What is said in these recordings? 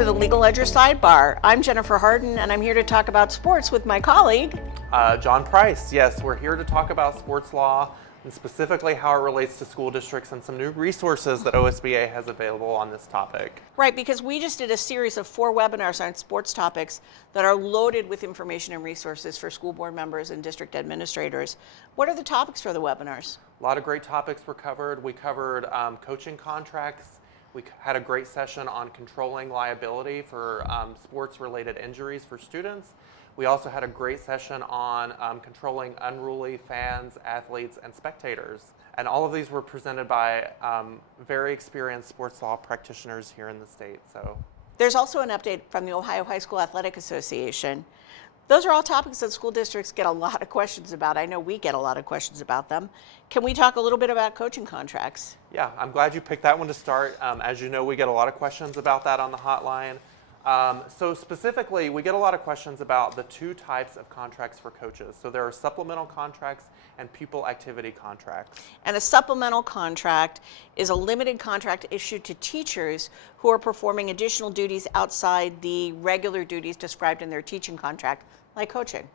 to the Legal Ledger Sidebar. I'm Jennifer Hardin, and I'm here to talk about sports with my colleague, John Price. Yes, we're here to talk about sports law and specifically how it relates to school districts and some new resources that OSBA has available on this topic. Right, because we just did a series of 4 webinars on sports topics that are loaded with information and resources for school board members and district administrators. What are the topics for the webinars? A lot of great topics were covered. We covered coaching contracts. We had a great session on controlling liability for sports-related injuries for students. We also had a great session on controlling unruly fans, athletes, and spectators. And all of these were presented by very experienced sports law practitioners here in the state. There's also an update from the Ohio High School Athletic Association. Those are all topics that school districts get a lot of questions about. I know we get a lot of questions about them. Can we talk a little bit about coaching contracts? Yeah, I'm glad you picked that one to start. As you know, we get a lot of questions about that on the hotline. So specifically, we get a lot of questions about the 2 types of contracts for coaches. So there are supplemental contracts and pupil activity contracts. And a supplemental contract is a limited contract issued to teachers who are performing additional duties outside the regular duties described in their teaching contract, like coaching.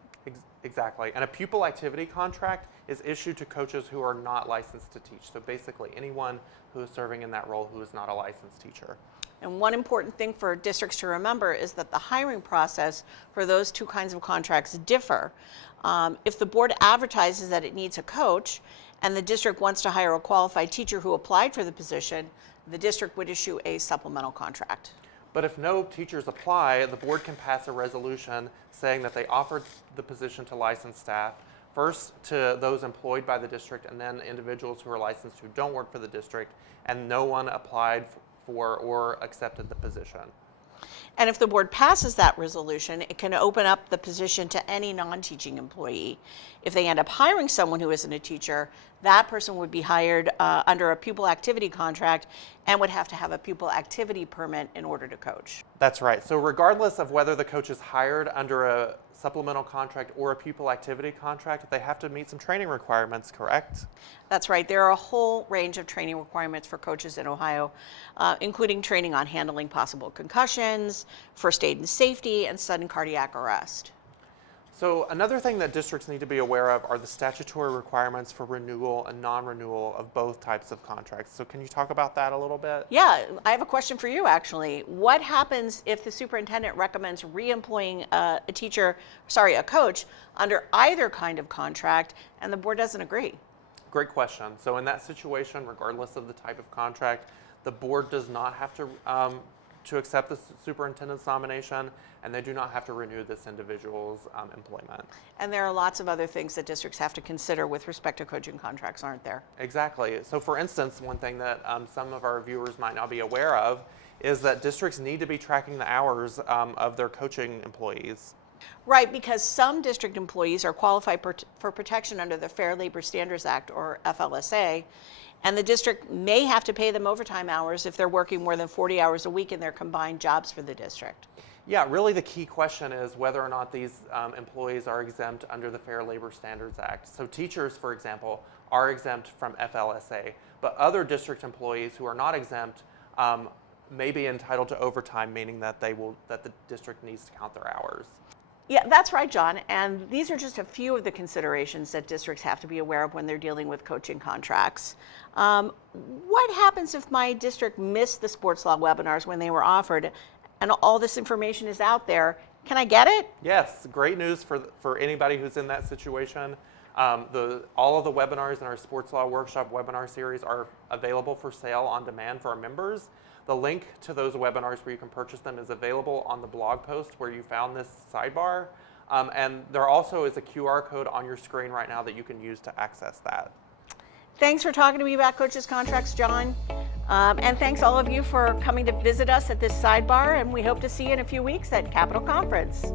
Exactly. And a pupil activity contract is issued to coaches who are not licensed to teach. So basically anyone who is serving in that role who is not a licensed teacher. And one important thing for districts to remember is that the hiring process for those 2 kinds of contracts differ. If the board advertises that it needs a coach and the district wants to hire a qualified teacher who applied for the position, the district would issue a supplemental contract. But if no teachers apply, the board can pass a resolution saying that they offered the position to licensed staff, first to those employed by the district and then individuals who are licensed who don't work for the district, and no one applied for or accepted the position. And if the board passes that resolution, it can open up the position to any non-teaching employee. If they end up hiring someone who isn't a teacher, that person would be hired under a pupil activity contract and would have to have a pupil activity permit in order to coach. That's right. So regardless of whether the coach is hired under a supplemental contract or a pupil activity contract, they have to meet some training requirements, correct? That's right. There are a whole range of training requirements for coaches in Ohio, including training on handling possible concussions, first aid and safety, and sudden cardiac arrest. So another thing that districts need to be aware of are the statutory requirements for renewal and non-renewal of both types of contracts. So can you talk about that a little bit? Yeah, I have a question for you actually. What happens if the superintendent recommends re-employing a coach under either kind of contract and the board doesn't agree? Great question. So in that situation, regardless of the type of contract, the board does not have to accept the superintendent's nomination, and they do not have to renew this individual's employment. And there are lots of other things that districts have to consider with respect to coaching contracts, aren't there? Exactly. So for instance, one thing that some of our viewers might not be aware of is that districts need to be tracking the hours of their coaching employees. Right, because some district employees are qualified for protection under the Fair Labor Standards Act, or FLSA, and the district may have to pay them overtime hours if they're working more than 40 hours a week in their combined jobs for the district. Yeah, really the key question is whether or not these employees are exempt under the Fair Labor Standards Act. So teachers, for example, are exempt from FLSA, but other district employees who are not exempt may be entitled to overtime, meaning that the district needs to count their hours. Yeah, that's right, John. And these are just a few of the considerations that districts have to be aware of when they're dealing with coaching contracts. What happens if my district missed the sports law webinars when they were offered and all this information is out there? Can I get it? Yes, great news for anybody who's in that situation. All of the webinars in our sports law workshop webinar series are available for sale on demand for our members. The link to those webinars where you can purchase them is available on the blog post where you found this sidebar. And there also is a QR code on your screen right now that you can use to access that. Thanks for talking to me about coaches' contracts, John. And thanks all of you for coming to visit us at this sidebar, and we hope to see you in a few weeks at Capitol Conference.